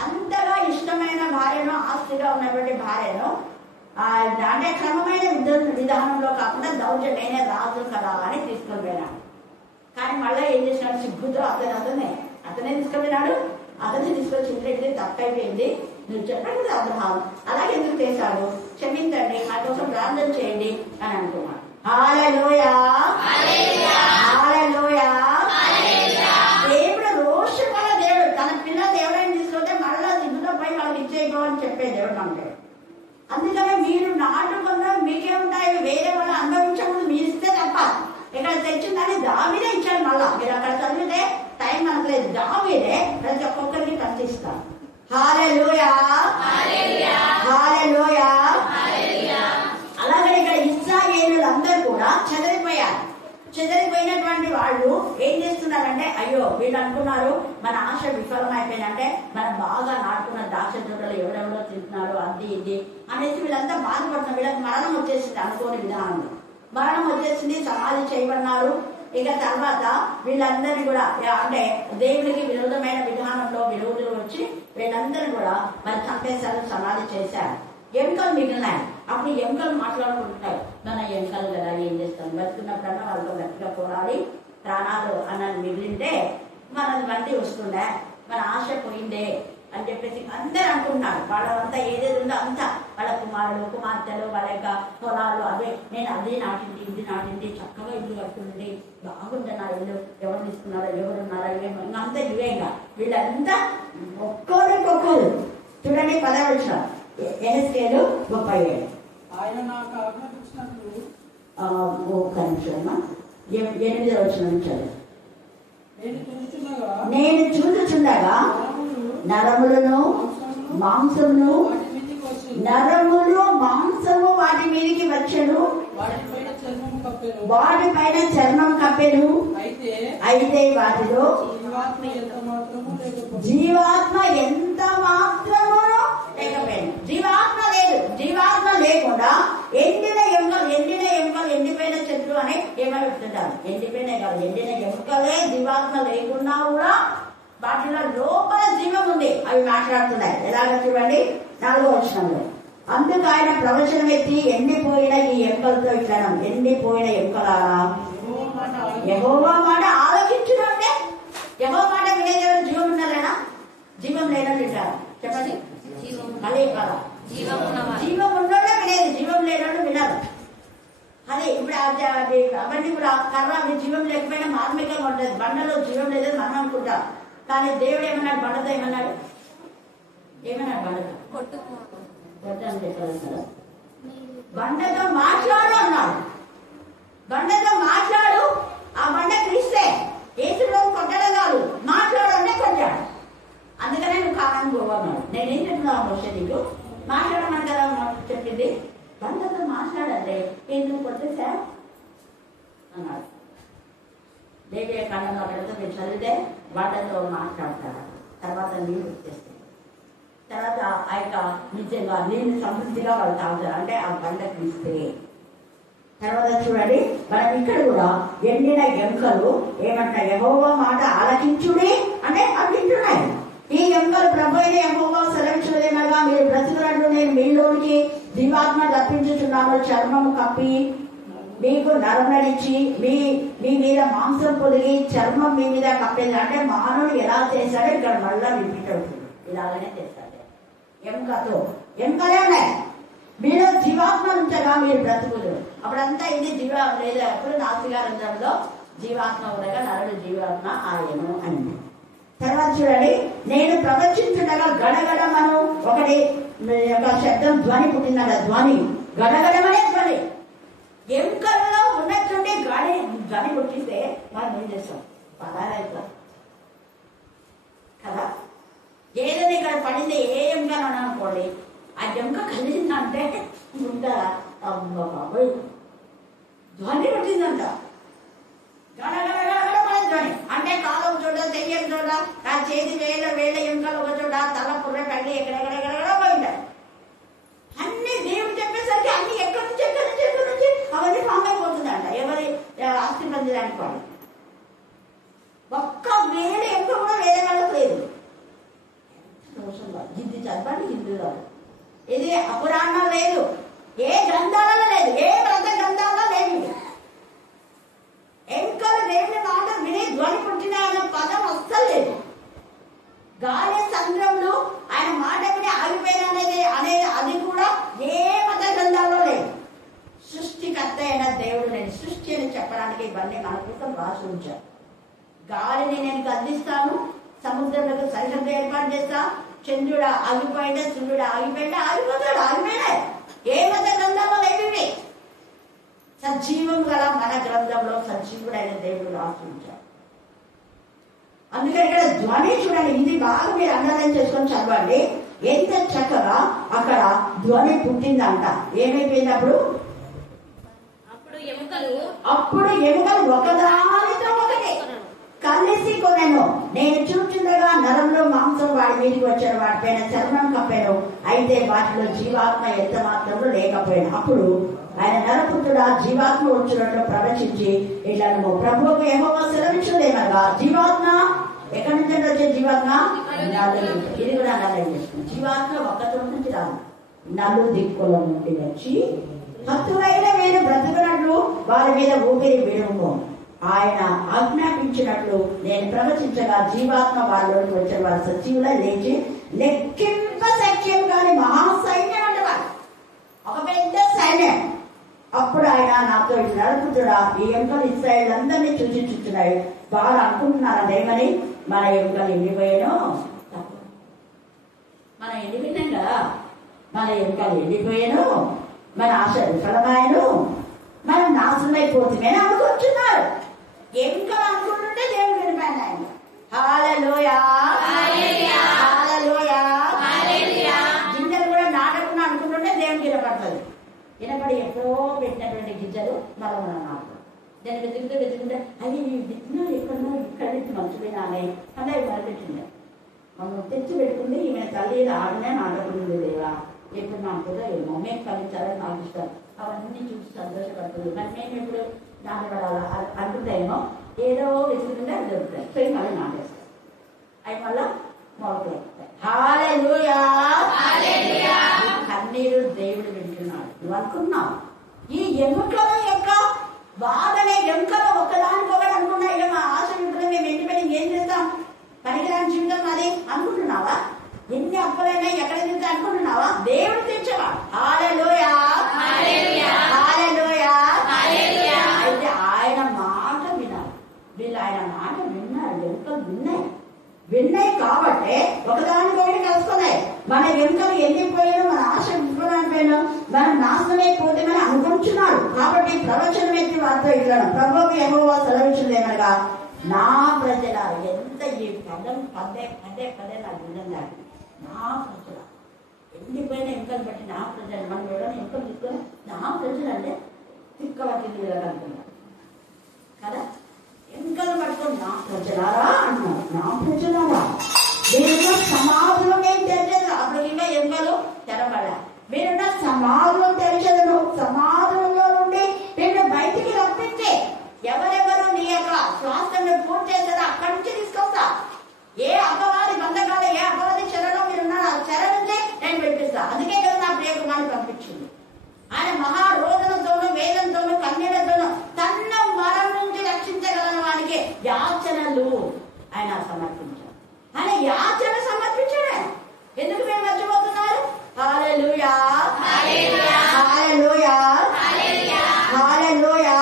అంతగా ఇష్టమైన భార్యను, ఆస్తిగా ఉన్నటువంటి భార్యను అంటే క్రమమైన విధానంలో కాకుండా దౌర్జన్యమైన రాజు కదా అని తీసుకొని పోయినాడు. కానీ మళ్ళీ ఏం చేసినాడు? సిగ్గుతో అతనే తీసుకుపోయినాడు. అతన్ని తీసుకొచ్చి ఇంటికి తప్పైపోయింది. నువ్వు చెప్పండి కదా అబ్రహాం, అలాగే ఎందుకు చేశాడు? క్షమించండి, నా కోసం ప్రార్థన చేయండి అని అంటున్నాడు. హల్లెలూయా, హల్లెలూయా. దేవుడు రోషపడ దేవుడు. తన పిల్లలు ఎవరైనా తీసుకుంటే మళ్ళా సిగ్గుతో పోయి వాళ్ళకి ఇచ్చేయో అని చెప్పే దేవుడు అంటే. అందుకనే మీరు నాటుకున్నా మీకేముంటాయి? వేరే వాళ్ళు అనుభవించకుండా మీరు ఇస్తే తప్ప. ఇక్కడ తెచ్చిందని దావీదే ఇచ్చాడు. మళ్ళా మీరు అక్కడ చదివితే టైం మనకు లేదు. దావీదే ప్రతి ఒక్కొక్కరికి పంచిస్తాను. హల్లెలూయా, హల్లెలూయా. అలాగే ఇక్కడ ఇశ్రాయేలీయులు అందరూ కూడా చెదరిపోయారు. చెదరిపోయినటువంటి వాళ్ళు ఏం చేస్తున్నారంటే, అయ్యో వీళ్ళు అనుకున్నారు మన ఆశ విఫలమైపోయిందంటే మనం బాగా నాటుకున్న ద్రాక్ష తోటలు ఎవరెవరో తింటున్నారు అది ఇది అనేసి వీళ్ళంతా బాధపడుతున్నారు. వీళ్ళకి మరణం వచ్చేసింది. అనుకోని విధానంలో మరణం వచ్చేసింది. సమాధి చేయబడినారు. ఇక తర్వాత వీళ్ళందరినీ కూడా అంటే దేవుడికి విరోధమైన విధానంలో విరోధులు వచ్చి వీళ్ళందరూ కూడా మరి చంపేశారు, సమాధి చేశారు. ఎముకలు మిగిలినాయి. అప్పుడు ఎముకలు మాట్లాడుకుంటున్నాయి, మన ఎముకలు కదా ఏం చేస్తాం, బతుకున్నప్పుడన్నా వాళ్ళతో గట్టిగా పోరాడి ప్రాణాలు అన్నది మిగిలింటే మనది బట్టి వస్తుండే, మన ఆశ పోయిందే అని చెప్పేసి అందరూ అనుకుంటున్నారు. వాళ్ళంతా ఏదేది ఉందో అంతా వాళ్ళ కుమారులు కుమార్తెలు వాళ్ళ యొక్క పొలాలు అవే, నేను అది నాటింది ఇది నాటింది చక్కగా ఇల్లు కట్టుకుంది బాగుంటుంది నా ఇల్లు, ఎవరు తీసుకున్నారో ఎవరున్నారో ఇవేమో అంతా ఇవేగా. వీళ్ళంతా ఒక్కొక్కరు చూడండి 10వ వచనం ఎహెజ్కేలు 37. ఆయన నాకు ఆజ్ఞాపించినట్లు ఒక్క నిమిషం 8వ వచనం నుంచి నేను చూచుచుండగా నరములను మాంసమును నరములు మాంసము వాటి మీదకి వచ్చెను, వాటిపైన చర్మం కప్పెను. అయితే వాటిలో జీవాత్మ ఎంత మాత్రము లేకపోయాను. జీవాత్మ లేదు. జీవాత్మ లేకుండా ఎండిన ఎముకలు ఎండిపోయిన చెట్లు అని ఏమని చెప్తుంటారు. ఎండిపోయినాయి కాదు, ఎండిన ఎముకలే జీవాత్మ లేకున్నా కూడా వాటిలో లోపల జీవం ఉంది. అవి మాట్లాడుతున్నాయి. ఎలాగ చూడండి 4వ వచనంలో, అందుకు ఆయన ప్రవచనం ఎత్తి ఎండిపోయిన ఈ ఎముకలతో ఇట్లా, ఎండిపోయిన ఎముకలారా యెహోవా మాట ఆలోచించుడు. అంటే యెహోవా మాట వినేది ఎవరు? జీవం ఉన్నారేనా? జీవం లేనట్టు వింటారు. చెప్పండి. మళ్ళీ కదా జీవం ఉన్నోళ్ళే వినేది, జీవం లేనోళ్ళు వినరు. అదే ఇప్పుడు అవన్నీ కూడా కర్ర జీవం లేకపోయినా మార్మికంగా ఉంటుంది. బండలో జీవం లేదని మనం అనుకుంటాం. కానీ దేవుడు ఏమన్నాడు? బండతో ఏమన్నాడు? బండతో కొట్టు అని చెప్పారు కదా. బండతో మాట్లాడు అన్నాడు. బండతో మాట్లాడు. ఆ బండ క్రీస్తే. ఏసులో కొట్టడం కాదు, మాట్లాడు అంటే కొట్టాడు. అందుకనే నువ్వు కారణం పోవన్నాడు. నేనేం చెప్తున్నావు మోషే, నీకు మాట్లాడమని కదా చెప్పింది. బండతో మాట్లాడంటే ఎందుకు కొట్టేసా అన్నాడు. దేవే కాలంలో అక్కడితో మీరు చదివితే బండతో మాట్లాడతారు. తర్వాత నీళ్ళు వచ్చేస్తాయి. తర్వాత ఆ యొక్క నిజంగా నీళ్ళు సమృద్ధిగా వాళ్ళు తాగుతారు. అంటే ఆ బండ తీస్తే తర్వాత చూడండి, మనం ఇక్కడ కూడా ఎండిన ఎముకలు ఏమంటున్నాయి? యెహోవా మాట ఆలకించుడి అంటే అవి వింటున్నాయి. ఈ ఎముకలు ప్రభు అయిన యెహోవా సెలవిచ్చినదేమనగా మీరు బ్రతుకున్నట్లు నేను మీలోనికి జీవాత్మ రప్పించుచున్నాను. చర్మము కప్పి మీకు నరమడిచి మీ మీద మాంసం పొదిగి చర్మం మీ మీద కప్పేది. అంటే మానవుడు ఎలా చేశాడో ఇక్కడ మళ్ళా రిపీట్ అవుతుంది. ఇలాగనే చేశాడు ఎముకతో. ఎముకలే ఉన్నాయి. మీలో జీవాత్మ ఉంచగా మీరు బ్రతుకులు. అప్పుడంతా ఇది జీవా లేదా అప్పుడు నాసికారంధ్రంలో జీవాత్మ ఉండగా నరుడు జీవాత్మ ఆయను అని. తర్వాత చూడండి, నేను ప్రవచించుండగా గడగడమను ఒకటి ఒక శబ్దం ధ్వని పుట్టిందట. ధ్వని గడగడమనే ధ్వని. ఎముకల్లో ఉన్నట్టుండి ధ్వని పుట్టిస్తే మనం ఏం చేస్తాం? పదారైతే కదా. ఏదైనా ఇక్కడ పడింది ఏ ఎముకను అనుకోండి, ఆ ఎముక కలిసిందంటే ఉంటారా? అమ్మ బాబోయ్, ధ్వని పుట్టిందంట. గడగడగడగడ ధ్వని అంటే కాలం చోట, దెయ్యం చోట, ఆ చేతి వేల ఎముకలు ఒక చోట, తల పుర్ర కళ్ళి ఎక్కడెక్కడెక్కడ పోయింటారు. అన్ని దేవుడు చెప్పేసరికి అన్ని ఎక్కడి నుంచి అవన్నీ ఫామ్ అయిపోతుందంట. ఎవరి ఆస్తి పొందడానికి వాళ్ళు ఒక్క వేల ఎముక కూడా వేరే వాళ్ళకి లేదు. హిందీ చదవండి, హిందూ కాదు. ఇది అపురాణం లేదు, ఏ గ్రంథాలలో లేదు, ఏ వ్రత గ్రంథాల్లో లేదు. ఎముకలు దేవుని మాట విని ధ్వని పుట్టిన ఆయన పదం అస్సలు లేదు. గాలి సంద్రంలో ఆయన మాట విని ఆగిపోయిన అది కూడా ఏ మత గ్రంథాల్లో లేదు. సృష్టికర్త అయిన దేవుడు నేను సృష్టి అని చెప్పడానికి ఇవన్నీ మన కోసం రాసి ఉంచాను. గాలిని నేను గద్దిస్తాను, సముద్రంలో సరిహద్దు ఏర్పాటు చేస్తా. చంద్రుడు ఆగిపోయింటే సూర్యుడు ఆగిపోయింటే ఆగిపోతాడు, ఆగిపోయినా ఏ మత గ్రంథంలో లేవి. సజీవం గల మన గ్రంథంలో సజీవుడైన దేవుడు రాసి ఉంచాడు. అందుకని ఇక్కడ ధ్వని చూడండి, ఇది బాగా మీరు అండర్లైన్ చేసుకొని చదవండి. ఎంత చక్కగా అక్కడ ధ్వని పుట్టిందంట. ఏమైపోయింది అప్పుడు? అప్పుడు ఎముకలు ఒకదానితో ఒకటి కలిసి కొనెను. నేను చూస్తుండగా నరంలో మాంసం వాడి మీదకి వచ్చాను, వాటిపైన చర్మం కప్పాను, అయితే వాటిలో జీవాత్మ ఎంత మాత్రము లేకపోయాను. అప్పుడు ఆయన నరపుత్రుడు ఆ జీవాత్మ వచ్చినట్లు ప్రవచించి ఇట్లా ప్రభువుకు యెహోవా సెలవిచ్చినదేమనగా జీవాత్మ ఎక్కడి నుంచి వచ్చే జీవాత్మ? ఇది కూడా అలా చేస్తుంది. జీవాత్మ ఒక్కతో నుంచి రాదు, నలు దిక్కుల నుండి వచ్చి హత్తులైన మీరు బ్రతుకున్నట్లు వారి మీద ఊపిరి విడుము. ఆయన ఆజ్ఞాపించినట్లు నేను ప్రవచించగా జీవాత్మ వారిలోకి వచ్చిన వారు సజీవులై లేచి లెక్కింప సఖ్యం కాని మహాసైన్యం అంటవారు, ఒక పెద్ద సైన్యం. అప్పుడు ఆయన నాతో నడుపుతుడా ఈ ఎముకలు ఇస్రాయేల్ అందరినీ చూస్తున్నాయి. వారు అనుకుంటున్నారు ఏమని, మన ఎముకలు ఎండిపోయాను, మనం ఎండిపోయినాం కదా, మన ఎముకలు ఎండిపోయాను, మన ఆశ విఫలమాయను, మనం నాశనం అయిపోతుందని అనుకుంటున్నారు. ఎముకలు అనుకుంటుంటే దేవుడు వినిపోయింది ఆయన. హల్లెలూయా, హల్లెలూయా. గింజలు కూడా నాటకుండా అనుకుంటుంటే దేవుడికి వినపడుతుంది. వినపడి ఎప్పుడో పెట్టినటువంటి గింజలు మనం నాటు దాన్ని వెతుకుంటే అవి విత్తనా ఎక్కడో ఇక్కడ నుంచి మంచిపోయినానే అని అవి మొదలుపెట్టింది. మనం తెచ్చి పెట్టుకుంది ఈమె తల్లి ఆడనే నాటకుంది. దేవా ఎప్పుడు నాకు కూడా మమ్మీ ఫలించాలని నాకు ఇష్టం. అవన్నీ చూసి సంతోషపడుతుంది. మరి మేము ఎప్పుడు నాటపడాలా అనుకుంటాయేమో, ఏదో వెతుకుంటే అది దొరుకుతాయి. సో మళ్ళీ నాటేస్తాయి, అవి మళ్ళా మొదలు. హల్లెలూయా. కన్నీరు దేవుడు వింటున్నాడు. నువ్వు అనుకున్నావు ఈ ఎముకల యొక్క బాధనే, ఎముకలు ఒక్కదానికొకటి అనుకున్నా ఇక మా ఆశ వింటున్నా మేము ఎండిపోయి ఏం చేస్తాం, పనికిరాని జీవితం అది అనుకుంటున్నావా? ఎన్ని అప్పులైనా ఎక్కడ తింటే అనుకుంటున్నావా? దేవుడు తెచ్చేవా. హల్లెలూయా, హల్లెలూయా. అయితే ఆయన మాట వినాలి. వీళ్ళు ఆయన మాట విన్నారు, ఎముకలు విన్నాయి కాబట్టి ఒకదానికొకటి కలుసుకున్నాయి. మన ఎముకలు ఎండిపోయాను, మన ఆశ విఫలమైపోయాను, మనం నాశనమైపోతే మనం అనుకుంటున్నాడు. కాబట్టి ప్రవచనం ఎత్తి వారితో ఇట్లా ప్రభువుకు యెహోవా సెలవిచ్చినదేమనగా నా ప్రజల, ఎంత ఈ పదం పదే నాకు వినండి. నా ప్రజల ఎండిపోయిన ఎముకలు బట్టి నా ప్రజలు, మనం ఎవరైనా ఎముకలు తీసుకొని నా ప్రజలు అంటే తిక్కబట్టింది అనుకున్నాం కదా. ఎముకలు పట్టుకొని నా ప్రజలారా అన్నాడు. నా ప్రజలారా మీరున్న సమాజం ఏం తెరచదు. అప్పుడు ఇంకా ఎముకలు తెరబడా. మీరున్న సమాజం తెరచదు. సమాజంలో నుండి నేను బయటికి రప్పిస్తే ఎవరెవరు నీ యొక్క స్వాస్థ్యం పూర్తి చేస్తారో అక్కడి నుంచి తీసుకొస్తా. ఏ అపవాది బంధకాలు, ఏ తెలుసా? అందుకే కదా నా ప్రియకుమారుని పంపించింది. ఆయన మహారోదనతోనూ వేదంతోనూ కన్యలతోనూ తన మరణం నుంచి రక్షించగలన వానికి యాచనలు ఆయన సమర్పించారు. ఆయన యాచన సమర్పించాడు. ఎందుకు మేము మర్చిపోతున్నారు? హల్లెలూయా, హల్లెలూయా, హల్లెలూయా.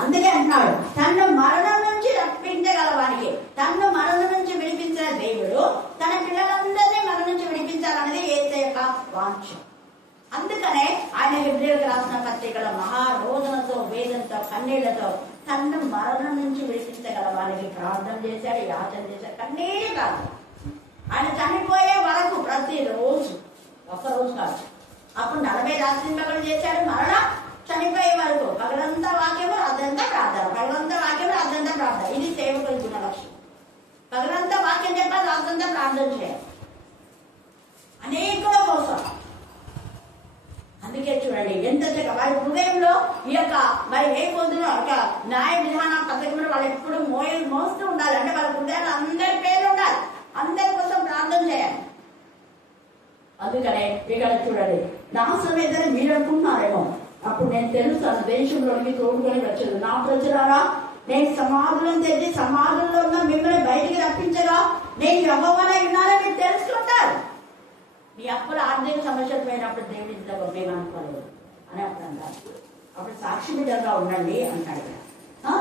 అందుకే అంటున్నాడు, తన మరణం నుంచి రక్షించగలవానికి, తన మరణం నుంచి విడిపించిన దేవుడు తన పిల్లలందరినీ మరణం నుంచి విడిపించాలనేది యేసు యొక్క వాంఛ. అందుకనే ఆయన హెబ్రీయులకు రాసిన పత్రికలో మహారోదనతో వేదంతో కన్నీళ్లతో తన మరణం నుంచి విడిపించగల వారికి ప్రార్థన చేశాడు, యాచన చేశాడు. కన్నీరు కాదు, ఆయన చనిపోయే వరకు ప్రతిరోజు, ఒక్కరోజు కాదు. అప్పుడు 40 రాత్రింపగలు చేశాడు, మరణం చనిపోయే వరకు పగలంతా వాక్యము రాత్రంతా ప్రార్థన, పగలంతా వాక్యము రాత్రంతా ప్రార్థన. ఇది సేవకుల గుణ లక్ష్యం. పగలంతా వాక్యం చెప్పాలి, రాత్రంతా ప్రార్థన చేయాలి అనేకుల కోసం. అందుకే చూడండి ఎంత చక్కగా వారి హృదయంలో ఈ యొక్క మరి ఏ పొద్దున ఒక న్యాయ విధాన పథకంలో వాళ్ళు ఎప్పుడు మోస్తూ ఉండాలి. అంటే వాళ్ళ హృదయాలు అందరి పేర్లు ఉండాలి, అందరి కోసం ప్రార్థన చేయాలి. అందుకనే ఇక్కడ చూడండి, నాశనం ఏదైనా మీరు అనుకుంటున్నారేమో, అప్పుడు నేను తెలుస్తాను దేశంలోనికి తోడుకొని వచ్చాను. నా ప్రజలారా, నేను సమాధులను తెచ్చి సమాధుల్లో ఉన్న మిమ్మల్ని బయటికి రప్పించగా నేను యెహోవానై ఉన్నానని మీరు తెలుసుకుంటారు. మీ అప్పుల ఆర్థిక సమస్యలు పోయినప్పుడు దేవుడి ఇంత మేము అనుకోలేదు అని అప్పుడు అంటారు. అప్పుడు సాక్షి బిడ్డగా ఉండండి అంటాడు.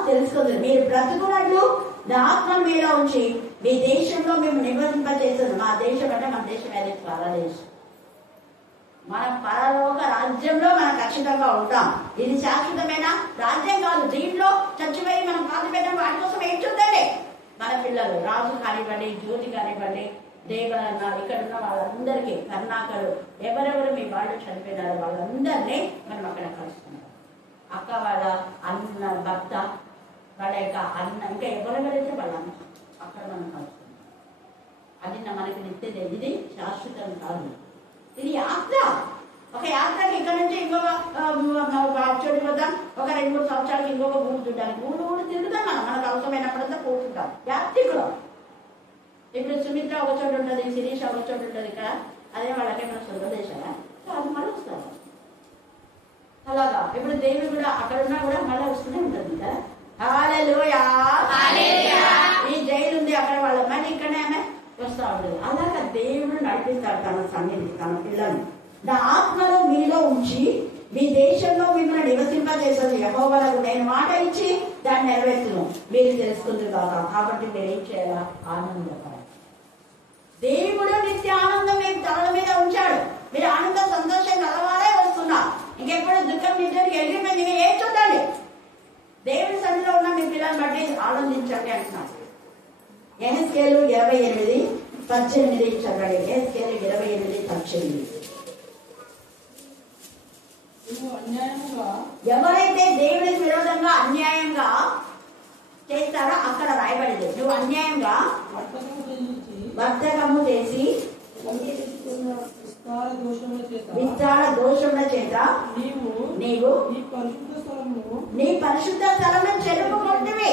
తెలుసుకోండి, మీరు బ్రతుకున్నట్లు నా ఆత్మ మీలో ఉంచి మీ దేశంలో మేము నివసింపజేస్తుంది. మా దేశం అంటే మన దేశం ఏది? పరదేశం. మన పరలోక రాజ్యంలో మనం ఖచ్చితంగా ఉంటాం. ఇది శాశ్వతమైన రాజ్యం కాదు. దీంట్లో చచ్చిపోయి మనం పాలు పెట్టిన వాటి కోసం ఏం చూద్దండి. మన పిల్లలు రాజు కానివ్వండి, జ్యోతి కానివ్వండి, దేవరన్న, ఇక్కడ ఉన్న వాళ్ళందరికీ, కర్ణాకరు, ఎవరెవరు మీ వాళ్ళు చనిపోయినారో వాళ్ళందరినీ మనం అక్కడ కలుస్తున్నాం. అక్క వాళ్ళ అన్న భర్త, వాళ్ళ యొక్క అన్న, ఇంకా ఎవరెవరైతే వాళ్ళన్న అక్కడ మనం కలుస్తున్నాం. అది మనకి నిత్యదే. ఇది శాశ్వతం కాదు, ఇది యాత్ర. ఒక యాత్రకి ఇక్కడ నుంచి ఇంకొక చోటు పోతాం, ఒక 2-3 సంవత్సరాలకి ఇంకొక ఊరు చూడడానికి ఊరు తిరుగుతాం. మనకు అవసరమైనప్పుడంతా కూర్చుంటాం. యాత్రికులు. ఇప్పుడు సుమిత్ర ఒక చోటు ఉంటుంది, శిరీష ఒక చోటు ఉంటుంది. ఇక్కడ అదే వాళ్ళకే మన సొంత దేశాలా అది మళ్ళీ వస్తారు. అలాగా ఇప్పుడు దేవుడు కూడా అక్కడ ఉన్నా కూడా మళ్ళీ వస్తూనే ఉంటుంది కదా. హల్లెలూయా. ఈ జైలు ఉంది అక్కడ వాళ్ళ అమ్మాయి, ఇక్కడనే ఆమె వస్తూ ఉంటుంది. అలాగా దేవుడు నడిపిస్తాడు తన సన్నిధి, తన పిల్లల్ని. నా ఆత్మను మీలో ఉంచి మీ దేశంలో మిమ్మల్ని నివసింపజేసేది యెహోవాకు నేను మాట ఇచ్చి దాన్ని నెరవేర్చును మీరు తెలుసుకుంది కాదా. కాబట్టి మీరు ఏం చేయాలా? ఆనందపడాలి. దేవుడు నిత్య ఆనందం మీ తల మీద ఉంచాడు. మీరు ఆనంద సంతోషం కలవాలే వస్తున్నా. ఇంకెప్పుడు దుఃఖం నిజానికి వెళ్ళిపోయింది. ఏం చూడండి, దేవుడి సన్నిధిలో ఉన్న మీ పిల్లల్ని బట్టి ఆనందించండి అంటున్నారు. యెహెజ్కేలు 28:18 చదవండి. యెహెజ్కేలు 28:18. ఎవరైతే దేవుడికి విరోధంగా అన్యాయంగా చేస్తారో అక్కడ రాయబడింది, నువ్వు అన్యాయంగా వర్తకము చేసి విచార దోషముల చేత నీవు నీ పరిశుద్ధ స్థలంలో చెరుపుకుంటువి.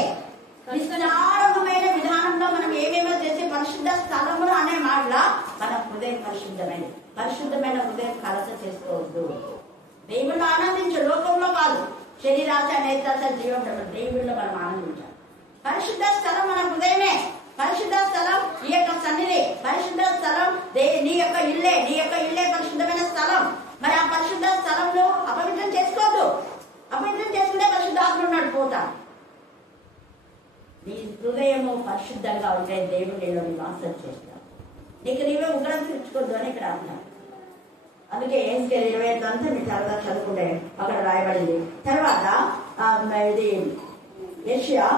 విస్తారమైన విధానంలో మనం ఏమేమో చేసి పరిశుద్ధ స్థలములు అనే మాటల మన హృదయం పరిశుద్ధమైనది. పరిశుద్ధమైన హృదయం కలస చేసుకోవద్దు. దేవుళ్ళు ఆనందించు, లోకంలో కాదు. శరీరాశ, నేత్రాశ, జీవం దేవుళ్ళలో మనం ఆనందించాలి. పరిశుద్ధ స్థలం మన హృదయమే. పరిశుద్ధ స్థలం ఈ యొక్క సన్నిధి. పరిశుద్ధ స్థలం నీ యొక్క ఇల్లే. నీ యొక్క ఇల్లే పరిశుద్ధమైన స్థలం. మరి ఆ పరిశుద్ధ స్థలంలో అపవిత్రం చేసుకోవద్దు. అపవిత్రం చేసుకుంటే పరిశుద్ధాత్మ నడిపోతాడు. నీ హృదయము పరిశుద్ధంగా ఉంటే దేవుడు నేను నివాసం చేస్తాను. నీకు నీవే ఉగ్రత తెచ్చుకోవద్దు అని ఇక్కడ అంటున్నాను. అందుకే యెహెజ్కేలు 25 అంతా మీరు చాలా చదువుకుంటే అక్కడ రాయబడింది. తర్వాత ఇది యెషయా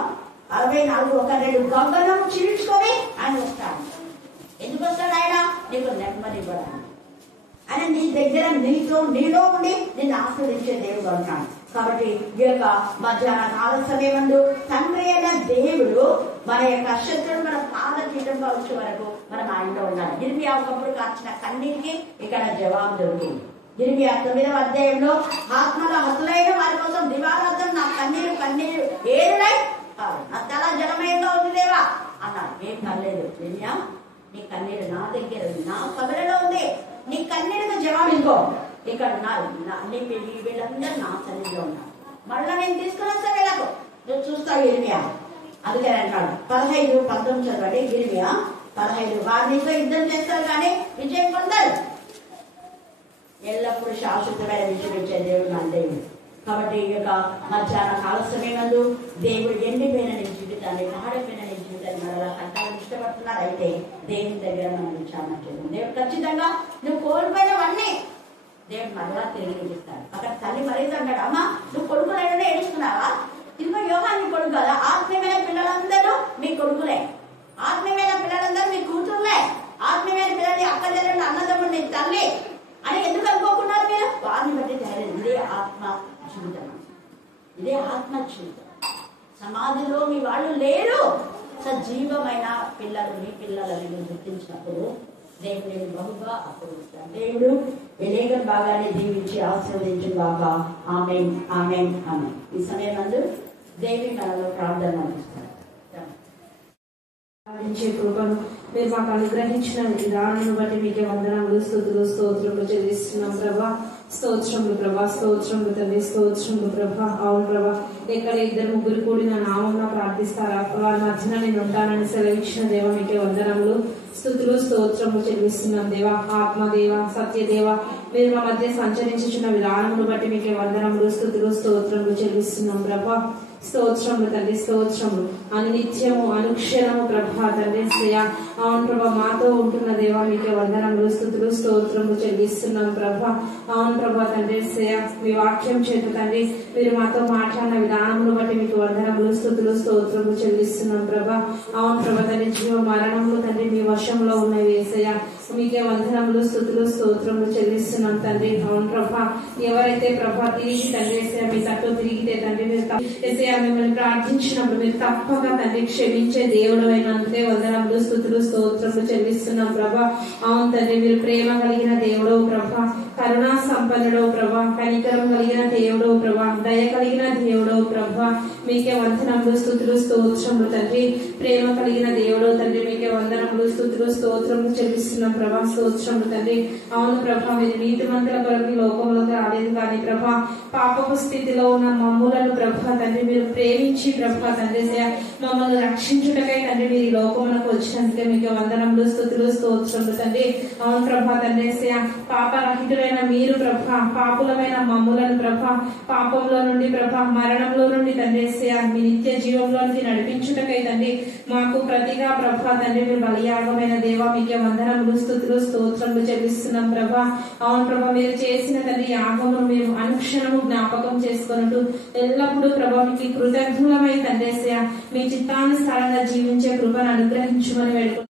64:1-2 గగనం చీల్చుకొని ఆయన వస్తాడు. ఎందుకు వస్తాడు ఆయన? నీకు నెమ్మది ఇవ్వడానికి. ఆయన నీ దగ్గర నీలో ఉండి నిన్ను ఆస్వాదించే దేవుడు అంటాడు. కాబట్టి ఈ యొక్క మధ్యాహ్న కాల సమయమందు తండ్రి అయిన దేవుడు మన యొక్క శత్రువులు మన పాదపీఠంగా వచ్చే వరకు మనం ఆయనలో ఉండాలి. ఇర్మియా ఒకప్పుడు కార్చిన కన్నీటికి ఇక్కడ జవాబు దొరికింది. ఇర్మియా 9వ అధ్యాయంలో ఆత్మల హతులైన వారి కోసం దివారాత్రం నా కన్నీరు ఏరులై నా తల జలమయంగా ఉంది దేవా అన్నాడు. ఏం పర్లేదు ఇర్మియా, నీ కన్నీరు నా దగ్గర ఉంది, నా కబలలో ఉంది. ఏమో ఇదిగో ఇక్కడ వీళ్ళందరూ నా సన్నిధిలో ఉన్నారు, మళ్ళా నేను తీసుకుని వస్తా వీళ్ళకు, నువ్వు చూస్తావు ఇర్మియా. అందుకే అంటాడు 15:19 చదవండి. ఇర్మియా 15. వారు నీతో యుద్ధం చేస్తారు కానీ విజయం పొందారు. ఎల్లప్పుడూ శాశ్వతమైన విజయం ఇచ్చే దేవుడు నా దేవుడు. కాబట్టి ఈ యొక్క మధ్యాహ్న కాల సమయమందు దేవుడు ఎండిపోయిన నీ జీవితాన్ని, పాడైపోయిన నీ జీవితాన్ని మరలా కట్టాలని ఇష్టపడుతున్నారు. అయితే దేవుని దగ్గర మనం విచారణ చేద్దాం. దేవుడు ఖచ్చితంగా నువ్వు కోల్పోయినవన్నీ దేవుడు మరలా తిరిగి ఇస్తాడు. అక్కడ తల్లి మరీ అంటాడు, అమ్మా నువ్వు కొడుకులైనా ఏడుస్తున్నావా? ఇదిగో యోహాను నీ కొడుకు కదా. ఆత్మీయమైన పిల్లలందరూ మీ కొడుకులే, ఆత్మీయమైన పిల్లలందరూ మీ కూతురులే, ఆత్మీయమైన పిల్లలు అక్క చెల్లెలు అన్నదమ్ముడు నీ తల్లి అని ఎందుకు అనుకోకున్నారు మీరు? వారిని బట్టి ధైర్యం. ఇదే ఆత్మ జీవితం, ఇదే ఆత్మ జీవితం. సమాధిలో మీ వాళ్ళు లేరు, సజీవమైన పిల్లలు మీ పిల్లలని గుర్తించినప్పుడు దేవుడిని బహుగా అప్పగిస్తాడు. దేవుడు విలేకరు బాగానే దీవించి ఆశీర్వదించు బాగా. ఆమేన్ ఆమేన్ ఆమేన్. ఈ సమయం నందు దేవి మనలో ప్రార్థన అందిస్తాడు. కృపను మీరు మాకు అనుగ్రహించిన విధానాన్ని బట్టి మీకే వందనములు, స్తుతులు, స్తోత్రములు చెల్లిస్తున్నాం ప్రభా. స్తోత్రములు ప్రభా, స్తోత్రములు తండ్రి, స్తోత్రములు ప్రభా. అవును ప్రభా, ఎక్కడ 2-3 కూడి నా నామమున ప్రార్థిస్తారా వారి మధ్యన నేను ఉంటానని సెలవిచ్చిన దేవ మీకే వందనములు, స్తుతులు, స్తోత్రములు చెల్లిస్తున్నాం దేవా. ఆత్మదేవ, సత్యదేవ, మీరు మా మధ్య సంచరించుచున్న విధానమును బట్టి మీకే వందనములు, స్తుతులు, స్తోత్రములు చెల్లిస్తున్నాం ప్రభా. స్తోత్రములు తండ్రి, స్తోత్రములు అనునిత్యము అనుక్షణము ప్రభా తండ్రి. అవును ప్రభా, మాతో ఉంటున్న దేవా మీకే వందనములు, స్తుతులు, స్తోత్రములు చెల్లిస్తున్నాం ప్రభా. అవును ప్రభా తండ్రి, మీ వాక్యం చేత తండ్రి మీరు మాతో మాట్లాడిన విధానమును బట్టి మీకు వందనములు, స్తుతులు, స్తోత్రములు చెల్లిస్తున్నాం ప్రభా. అవును ప్రభా తండ్రి, జీవ మరణములు తండ్రి మీ వశంలో ఉన్నవి యేసయ్య, మీకే వందనములు, స్తుతులు, స్తోత్రములు చెల్లిస్తున్నాం తండ్రి. అవును ప్రభా, ఎవరైతే ప్రభా తిరిగి తండ్రి మీ తట్టు తిరిగితే తండ్రి మీరు మిమ్మల్ని ప్రార్థించినప్పుడు మీరు తప్పక తండ్రి క్షమించే దేవుడు అయినందుకే వందనములు, స్తుతులు, స్తోత్రములు చెల్లిస్తున్నాం ప్రభా. అవును తండ్రి, మీరు ప్రేమ కలిగిన దేవుడు ప్రభా, కరుణా సంపన్నుడు ప్రభా, కనికరం కలిగిన దేవుడు ప్రభా, దయ కలిగిన దేవుడు ప్రభా. మీకే వందనములు, స్తుతులు, స్తోత్రములు తండ్రి. ప్రేమ కలిగిన దేవుడు తండ్రి, మీకే వందనములు, స్తుతులు, స్తోత్రములు చెల్లిస్తున్నాం ప్రభా. స్తోత్రములు తండ్రి. అవును ప్రభా, మీరు నీతిమంతుల కొరకు లోకంలోకి రాలేదు కానీ ప్రభా పాపపు స్థితిలో ఉన్న మమ్ములను ప్రభా తండ్రి మీరు ప్రేమించి ప్రభా తండ్రి మమ్మల్ని రక్షించుటకై తండ్రి మీరు ఈ లోకములకు వచ్చినందుకే మీకు వందనములు, స్తుతులు, స్తోత్రములు తండ్రి. అవును ప్రభా తండ్రి, పాపరహితులైన మీరు ప్రభా పాపులమైన మమ్ములను ప్రభా పాపంలో నుండి ప్రభా మరణంలో నుండి తండ్రి మీ నిత్య జీవంలోనికి నడిపించుటకై తండ్రి మాకు ప్రతిగా ప్రభా తండ్రి మీరు బలియాగమైన దేవా మీకే వందనములు, స్తుతులు, స్తోత్రములు చెల్లిస్తున్నాం ప్రభా. అవును ప్రభా, మీరు చేసిన తండ్రి యాగమును మేము అనుక్షణము జ్ఞాపకం చేసుకున్నట్టు ఎల్లప్పుడూ ప్రభా మీకు కృతజ్ఞులమై తండ్రి మీ చిత్తానుసారంగా జీవించే కృపను అనుగ్రహించమని వేడుకుంటున్నాం.